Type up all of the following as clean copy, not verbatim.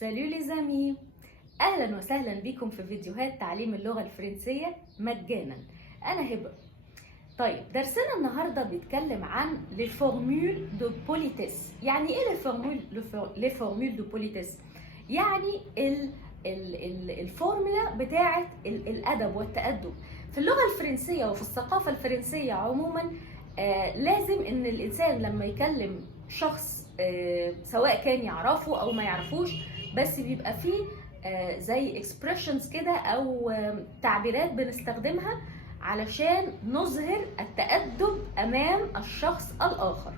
سالو لي زامي، اهلا وسهلا بكم في فيديوهات تعليم اللغه الفرنسيه مجانا. انا هبه. طيب درسنا النهارده بيتكلم عن لي فورمول دو بوليتيس. يعني ايه لي فورمول دو بوليتيس؟ يعني الفورمولا بتاعه الادب والتادب في اللغه الفرنسيه وفي الثقافه الفرنسيه عموما. لازم ان الانسان لما يكلم شخص سواء كان يعرفه او ما يعرفوش، بس بيبقى فيه زي expressions كده او تعبيرات بنستخدمها علشان نظهر التأدب امام الشخص الاخر.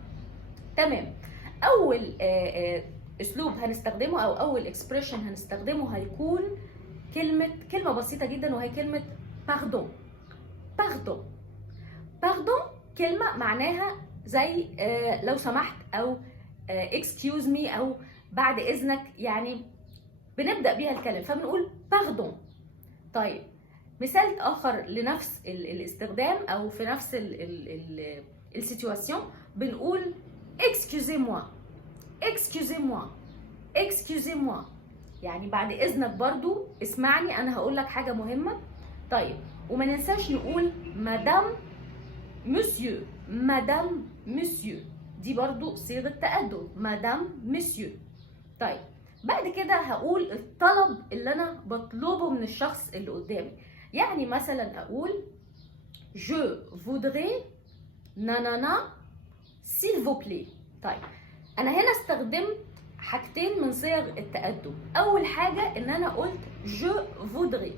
تمام. اول اسلوب هنستخدمه او اول expression هنستخدمه هيكون كلمة بسيطة جدا، وهي كلمة pardon. pardon pardon كلمة معناها زي لو سمحت او excuse me او بعد اذنك، يعني بنبدأ بيها الكلام فبنقول pardon. طيب مثال اخر لنفس الاستخدام او في نفس السيتواسيون بنقول excusez-moi excusez-moi excusez-moi، يعني بعد اذنك برضو اسمعني انا هقول لك حاجة مهمة. طيب وما ننساش نقول مدام مسيو. مدام مسيو دي برضو صيغة تأدب، مدام مسيو. طيب بعد كده هقول الطلب اللي انا بطلبه من الشخص اللي قدامي. يعني مثلا اقول je voudrais nanana s'il vous plaît. طيب انا هنا استخدمت حاجتين من صيغ التأدب. اول حاجة ان انا قلت je voudrais.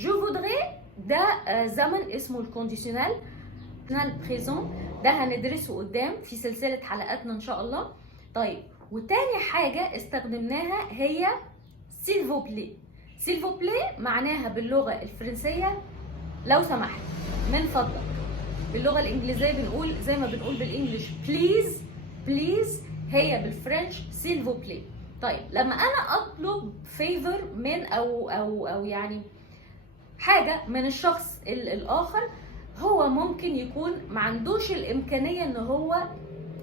je voudrais ده زمن اسمه الكونديشنال بريزون، ده هندرسه قدام في سلسلة حلقاتنا ان شاء الله. طيب وتاني حاجة استخدمناها هي s'il vous plaît. s'il vous plaît معناها باللغة الفرنسية لو سمحت، من فضلك. باللغة الإنجليزية بنقول زي ما بنقول بالإنجليش please please، هي بالفرنش s'il vous plaît. طيب لما أنا أطلب favor من أو يعني حاجة من الشخص الآخر، هو ممكن يكون ما عندوش الإمكانية إن هو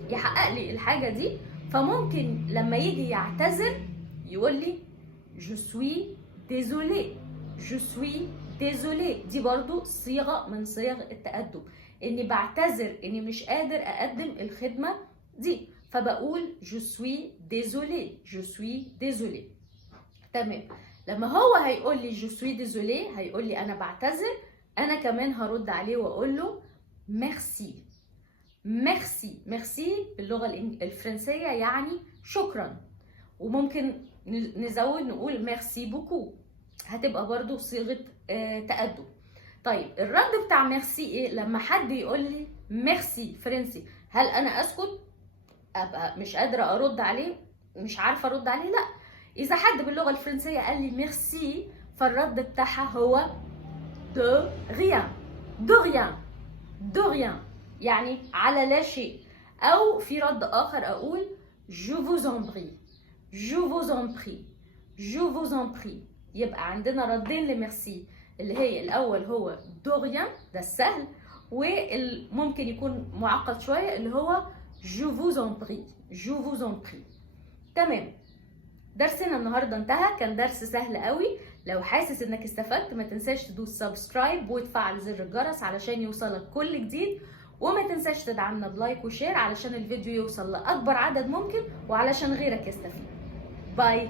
يحقق لي الحاجة دي، فممكن لما يجي يعتذر يقول لي je suis désolé je suis désolé. دي برضو صيغة من صيغ التأدب، اني بعتذر اني مش قادر اقدم الخدمة دي، فبقول je suis désolé je suis désolé. تمام. لما هو هيقول لي je suis désolé، هيقول لي انا بعتذر، انا كمان هرد عليه واقول له merci. ميرسي. ميرسي باللغة الفرنسية يعني شكرا، وممكن نزود نقول ميرسي بوكو، هتبقى برضو صيغة تأدب. طيب الرد بتاع ميرسي ايه؟ لما حد يقول لي ميرسي فرنسي، هل انا اسكت ابقى مش قادرة ارد عليه، مش عارفة ارد عليه؟ لا. اذا حد باللغة الفرنسية قال لي ميرسي، فالرد بتاعها هو دو ريان. دو ريان دو ريان يعني على لا شيء. او في رد اخر اقول je vous en prie je vous en prie je vous en prie. يبقى عندنا ردين لميرسي، اللي هي الاول هو دوريان ده السهل، وممكن يكون معقد شويه اللي هو je vous en prie je vous en prie. تمام. درسنا النهارده انتهى، كان درس سهل قوي. لو حاسس انك استفدت ما تنساش تدوس سبسكرايب وتفعل زر الجرس علشان يوصلك كل جديد، وما تنساش تدعمنا بلايك وشير علشان الفيديو يوصل لأكبر عدد ممكن وعلشان غيرك يستفيد. باي.